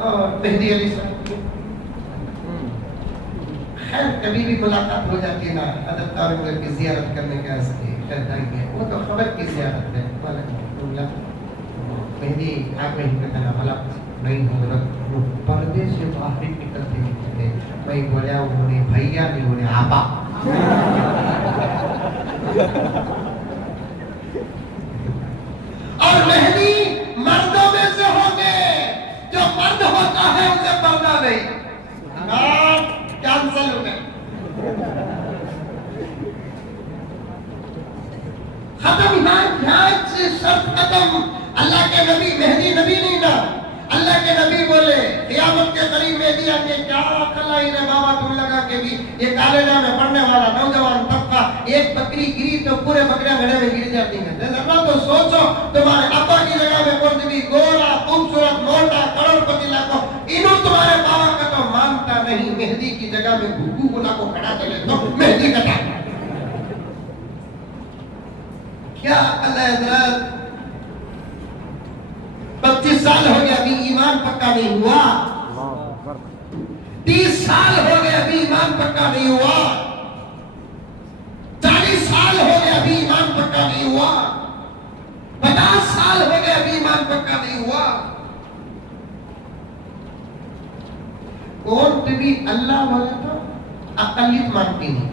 اور مہدی علی صاحب خیر کبھی بھی ملاقات ہو جاتی ہے نا حضرت اورنگزیب کی زیارت کرنے کا اس کی خیردائیں وہ تو خبر کی زیارت ہے مہدی آپ میں ہی کہنا بھلا نہیں حضرت وہ پردے سے باہر نکلتے نکلتے میں بولیا انہوں نے بھیا نہیں انہوں نے آبا اور مہدی مردوں میں سے ہوں گے جو مرد ہوتا ہے اسے پردہ نہیں کینسل ہو گئے ختم یہاں سے شرط ختم اللہ کے نبی مہدی نبی نہیں نا اللہ کے نبی بولے قیامت کے قریب مہدی آگے کیا کلائی رہے بابا تم لگا کے بھی یہ کالجہ میں پڑھنے والا نوجوان طبقہ ایک بکری گری تو پورے بکریاں گھڑے میں گر جاتی ہیں ذرا تو سوچو تمہارے ابا کی جگہ میں کون سی بھی گورا خوبصورت موٹا کروڑ پتی لاکھو انہوں تمہارے بابا کا تو مانتا نہیں مہدی کی جگہ میں گھگو گلا کو کھڑا چلے تو مہدی کا کیا اللہ حضرت 25 سال ہو گیا ابھی ایمان پکا نہیں ہوا 30 سال ہو گیا ابھی ایمان پکا نہیں ہوا 40 سال ہو گیا ابھی ایمان پکا نہیں ہوا 50 سال ہو گیا ابھی ایمان پکا نہیں ہوا کون بھی اللہ والا تو اقلیت مانتی نہیں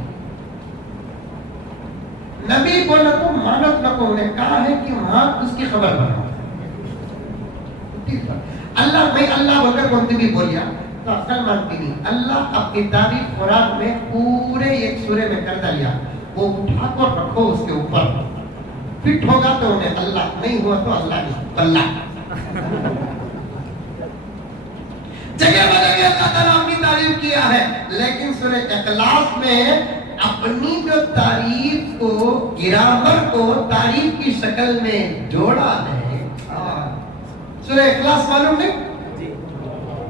نبی بولا تو مانت لوگوں نے کہا ہے کہ وہاں اس کی خبر بناؤ اللہ میں اللہ بول کر کون بھی بولیا تو عقل مانتی نہیں اللہ اپنی تعریف قرآن میں پورے ایک سورے میں کر دیا وہ اٹھا کر رکھو اس کے اوپر فٹ ہوگا تو انہیں اللہ نہیں ہوا تو اللہ نہیں اللہ جگہ بدگہ اللہ تعالیٰ اپنی تعریف کیا ہے لیکن سورہ اخلاص میں اپنی جو تعریف کو گرامر کو تعریف کی شکل میں جوڑا ہے سورہ اخلاص معلوم نہیں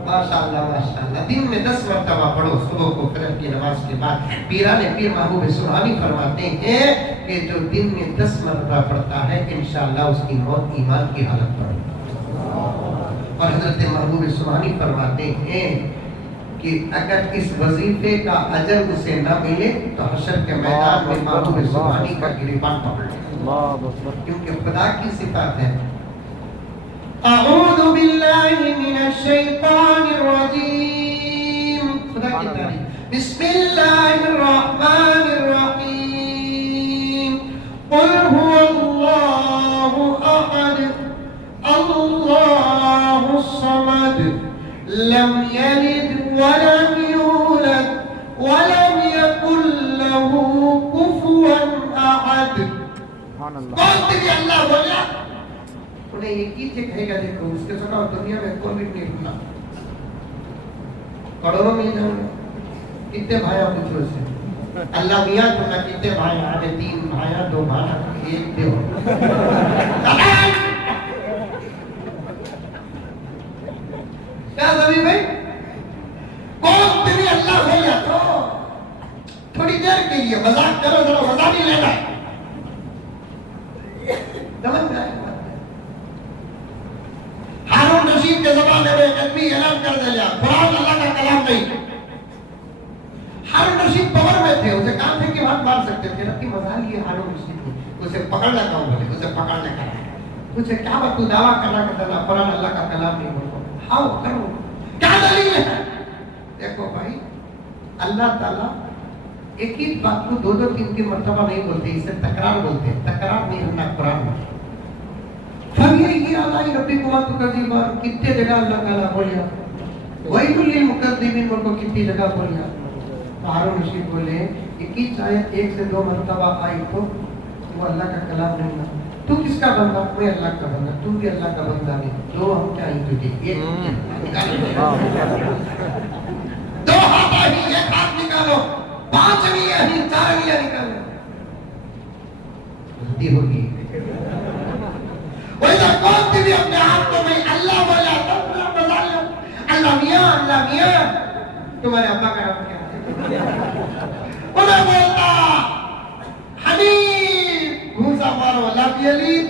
ماشاءاللہ دن میں 10 مرتبہ پڑھو صبح کو فجر کی نماز کے بعد پیران پیر محبوب سبحانی فرماتے ہیں کہ جو دن میں 10 مرتبہ پڑھتا ہے انشاءاللہ اس کی موت ایمان کی حالت پر اور حضرت محبوب سبحانی فرماتے ہیں کہ اگر اس وظیفے کا اجر اسے نہ ملے تو حشر کے میدان میں محبوب سبحانی کا گریبان پکڑ لے کیونکہ خدا کی صفات ہے اعوذ باللہ من الشیطان الرجیم خدا کی تعریف بسم اللہ الرحمن الرحیم قل هو اللہ احد اللہ الصمد لم یلد ولم یولد ولم یکن له کفوا احد کون تیری اللہ بولیا انہیں یہ کیجئے کہے گا دیکھو اس کے سکا دنیا میں کوئی بھی نہیں رکھنا کروڑوں مل جاؤں گے کتنے بھائیاں پوچھو سے اللہ میاں تو نہ کتنے بھائی آنے 3 بھائیاں 2 بھائیاں 1 دیو کیا زمین بھائی کون تیری اللہ ہو یا تو تھوڑی دیر کے لیے مذاق کرو ذرا مزہ نہیں لینا سمجھ میں آئے ہارون رشید کے زمانے میں ایک آدمی اعلان کر دیا قرآن اللہ کا کلام نہیں ہارون رشید پاور میں تھے اسے کہا تھے کہ بات مار سکتے تھے رب کی مزاح لیے ہارون رشید کو اسے پکڑنا کہوں بولے اسے پکڑنے کا اسے کیا بات تو دعویٰ کرنا کہ قرآن اللہ کا کلام نہیں بولو ہاؤ کرو کیا دلیل ہے دیکھو بھائی اللہ تعالیٰ ایک ہی بات کو 2 3 مرتبہ نہیں بولتے اسے تکرار بولتے ہیں تکرار نہیں ہونا قرآن میں یہ اللہ ربی کو تکذیبان کتنے جگہ اللہ تعالیٰ بولیا وَيْلٌ لِلْمُكَذِّبِينَ کو کتنی جگہ بولیا ہارون رشید بولے ایک ہی آیت 1 سے 2 مرتبہ آئی تو وہ اللہ کا کلام نہیں ہے تو کس کا بندہ میں اللہ کا بندہ تو بھی اللہ کا بندہ نہیں 2 ہم کیا ہی تجھے 2 ہاتھ آئی 1 ہاتھ نکالو 5 انگلیاں ہی 4 انگلیاں نکالو غلطی ہوگی ویسا کون سی بھی اپنے آپ کو میں اللہ بولا اللہ میاں تمہارے ابا کا نام کیا ہے انہیں بولتا حنیف گھوسا مارو اللہ یلید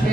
6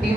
3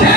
6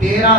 13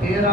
13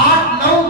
8-9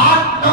8-9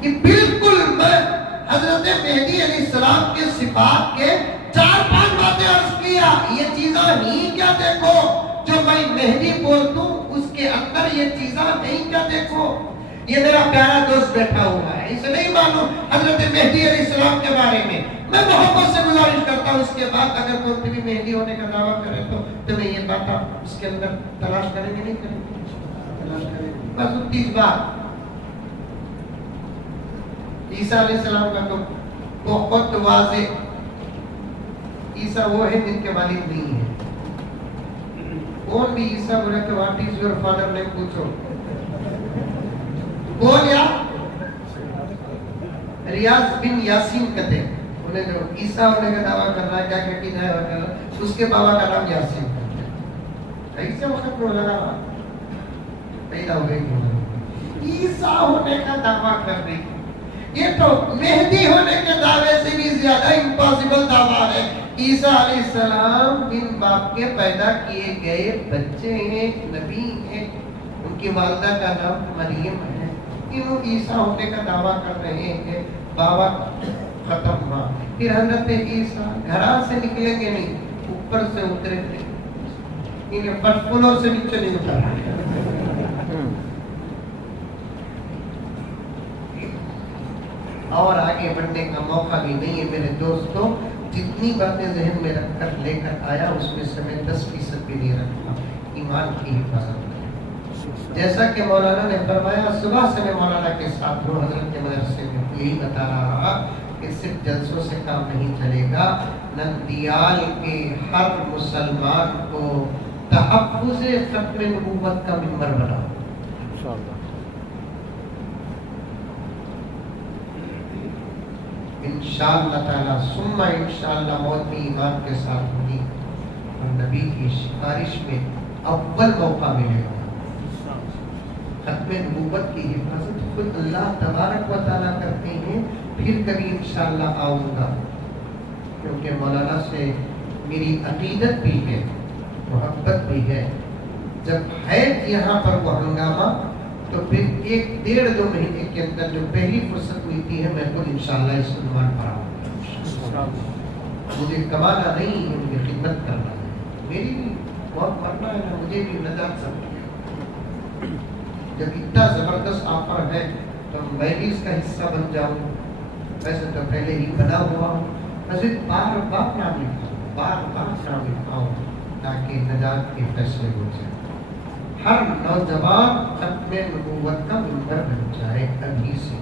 کہ بالکل میں حضرت مہدی علیہ السلام کے صفات کے 4-5 باتیں عرض کیا. یہ چیزاں نہیں کیا دیکھو جو میں مہدی بولتوں اس کے اندر یہ چیزاں نہیں کیا دیکھو. یہ میرا پیارا دوست بیٹھا ہوا ہے, اسے نہیں معلوم حضرت مہدی علیہ السلام کے بارے میں. میں محبت سے گزارش کرتا ہوں اس کے بعد اگر کوئی بھی مہدی ہونے کا دعویٰ کرے تو تمہیں یہ بات آپ اس کے اندر تلاش کریں گے, نہیں کریں گے, تلاش کریں گے. بس 30 بات. عیسیٰ علیہ السلام کا تو بہت واضح, عیسیٰ وہ ہے جن کے والد نہیں ہیں. کون بھی عیسیٰ بولے تو what is your father name پوچھو, کون یا ریاض بن یاسین کہتے ہیں. انہیں جو عیسیٰ ہونے کا دعویٰ کر رہا ہے, کیا کہتی ہے وغیرہ, اس کے بابا کا نام یاسین ہے. ایسے وقت میں لگا پیدا ہوئے عیسیٰ ہونے کا دعویٰ کر رہی. یہ تو مہدی ہونے کے دعوے سے بھی زیادہ امپاسبل دعویٰ ہے. عیسیٰ علیہ السلام بن باپ کے پیدا کیے گئے بچے ہیں, نبی ہیں, ان کی والدہ کا نام مریم ہے. انہوں عیسیٰ ہونے کا دعویٰ کر رہے ہیں. بابا ختم ہوا. پھر حضرت عیسیٰ گھران سے نکلیں گے نہیں, اوپر سے اترے تھے, انہیں فرسٹ فلور سے نیچے نہیں اترا. اور آگے بڑھنے کا موقع بھی نہیں ہے میرے دوستوں. جتنی باتیں ذہن میں رکھ کر لے کر آیا اس میں سے میں 10% بھی نہیں رکھا. ایمان کی حفاظت. جیسا کہ مولانا نے فرمایا, صبح سے میں مولانا کے ساتھ ہوں حضرت کے مدرسے میں, یہی بتا رہا کہ صرف جلسوں سے کام نہیں چلے گا. نندیال کے ہر مسلمان کو تحفظ ختم نبوت کا ممبر بناؤ انشاءاللہ. انشاءاللہ تعالیٰ ثم انشاءاللہ موت بھی ایمان کے ساتھ ہوگی اور نبی کی سفارش میں اول موقع ملے گا. ختم نبوت کی حفاظت خود اللہ تبارک و تعالیٰ کرتے ہیں. پھر کبھی انشاءاللہ آؤں گا, کیونکہ مولانا سے میری عقیدت بھی ہے, محبت بھی ہے. جب ہے یہاں پر وہ ہنگامہ تو پھر 1-1.5-2 مہینے کے اندر جو پہلی فرصت ملتی ہے میں خود انشاءاللہ اس عنوان پر آؤں. مجھے کمانا نہیں ہے, مجھے خدمت کرنا ہے. میری بھی بہت مرنا ہے, مجھے بھی نجات سب. جب اتنا زبردست آفر ہے تو میں بھی اس کا حصہ بن جاؤں. ویسے تو پہلے ہی بنا ہوا ہوں, مزید بار بار نام لکھاؤں, بار بار نام لکھاؤں تاکہ نجات کے فیصلے ہو جائیں. ہر نوجوان ختم نبوت کا ممبر بن جائے ابھی سے.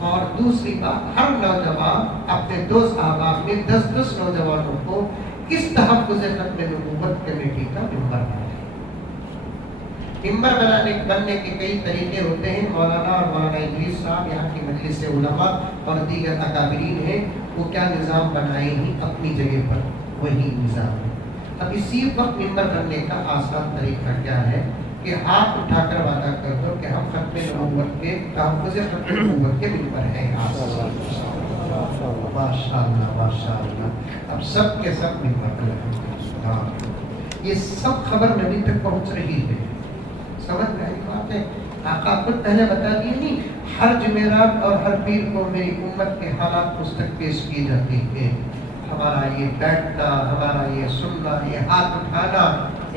اور دوسری بات, ہر نوجوان اپنے 2 احباب میں 10 نوجوانوں کو اس تحفظ ختم نبوت کمیٹی کا ممبر بنائے. ممبر بننے کے کئی طریقے ہوتے ہیں. مولانا اور مولانا ادریس صاحب یہاں کی مجلس علماء اور دیگر اکابرین ہیں, وہ کیا نظام بنائے ہیں اپنی جگہ پر, وہی نظام ہے. اب اسی وقت ممبر بننے کا آسان طریقہ کیا ہے کہ ہاتھ اٹھا کر وعدہ کر دو کہ ہم ختم نبوت کے تحفظ ختم نبوت کے ممبر ہیں. ماشاءاللہ ماشاءاللہ. اب سب کے سب ممبر ہیں. یہ سب خبر نبی تک پہنچ رہی ہے. سمجھ میں آئی بات ہے. آقا خود پہلے بتا دیے نہیں, ہر جمعرات اور ہر پیر کو میری امت کے حالات اس تک پیش کی جاتی ہے. ہمارا یہ بیٹھنا, ہمارا یہ سننا, یہ ہاتھ اٹھانا,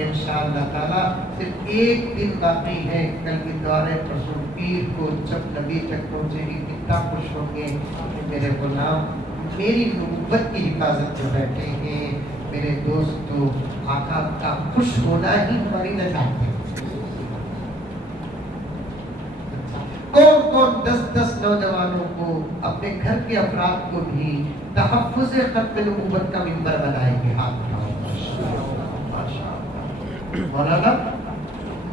انشاءاللہ تعالیٰ صرف 1 دن باقی ہے. کل کی دوارے پرسوں پیر کو جب نبی تک پہنچے گی کتنا خوش ہوں گے کہ میرے غلام میری نبوت کی حفاظت میں بیٹھے ہیں. میرے دوستو, آقا کا خوش ہونا ہی ہماری نجات ہے. کون کون 10 نوجوانوں کو, اپنے گھر کے افراد کو بھی تحفظ ختم نبوت کا ممبر بنائیں گے؟ ہاتھ اٹھاؤ. مولانا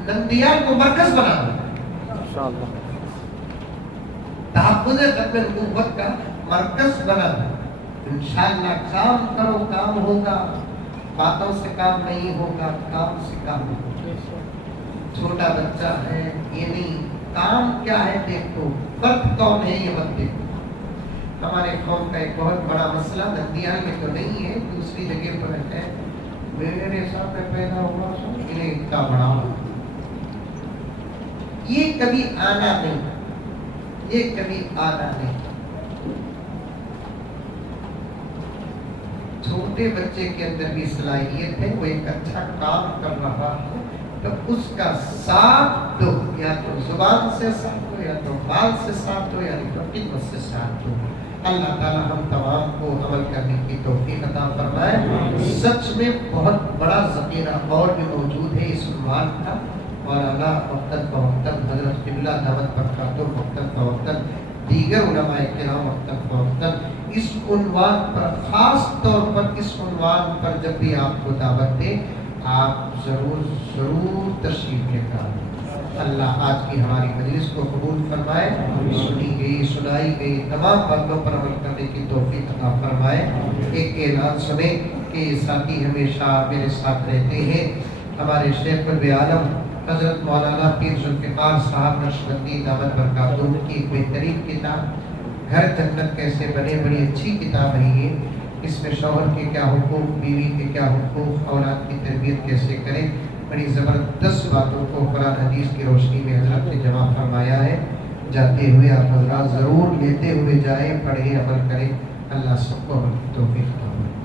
نندیال کو مرکز بنا دو, تحفظ ختم نبوت کا مرکز بنا دو. انشاءاللہ کام کرو, کام ہوگا. باتوں سے کام نہیں ہوگا, کام سے کام ہوگا. چھوٹا بچہ ہے یہ نہیں, کام کیا ہے دیکھو, فرد کون ہے یہ مت دیکھو. ہمارے قوم کا ایک بہت بڑا مسئلہ نندیال میں تو نہیں ہے, دوسری جگہ پر ہے. میرے ساتھ پیدا ہوا انہیں اتنا بڑا یہ کبھی آنا نہیں، یہ کبھی آنا نہیں۔ چھوٹے بچے کے اندر بھی صلاحیت ہے، وہ ایک اچھا کام کر رہا ہے تو اس کا ساتھ دو، یا تو زبان سے ساتھ دو، یا تو مال سے ساتھ دو، یا تو خدمت سے ساتھ دو۔ اللہ تعالی ہم تمام کو عمل کرنے کی توفیق عطا فرمائے۔ سچ میں بہت بڑا ذخیرہ اور بھی موجود ہے اس عنوان کا، مولانا مقتدر فوقتاً حضرت قبلہ دعوت برکاتہ مقتدر فوقتاً دیگر علماء کرام مقتدر فوقتاً اس عنوان پر، خاص طور پر اس عنوان پر جب بھی آپ کو دعوت دیں آپ ضرور تشریف لے کر آئیں۔ اللہ آج کی ہماری مجلس کو قبول فرمائے، سنی گئی سنائی گئی تمام باتوں پر عمل کرنے کی توفیق عطا فرمائے۔ ایک اعلان سنیں کہ یہ ساتھی ہمیشہ میرے ساتھ رہتے ہیں، ہمارے شیخ العالم حضرت مولانا پیر ذوالفقار صاحب نقشبندی دامت برکاتہ کی ایک بہترین کتاب گھر جنت کیسے بنے، بڑی اچھی کتاب ہے یہ۔ اس میں شوہر کے کیا حقوق، بیوی کے کیا حقوق، اولاد کی تربیت کیسے کریں، بڑی زبردست باتوں کو قرآن حدیث کی روشنی میں حضرت نے جمع فرمایا ہے۔ جاتے ہوئے آپ حضرات ضرور لیتے ہوئے جائیں، پڑھیں، عمل کریں۔ اللہ سب کو عمل کی توفیق عطا فرمائے۔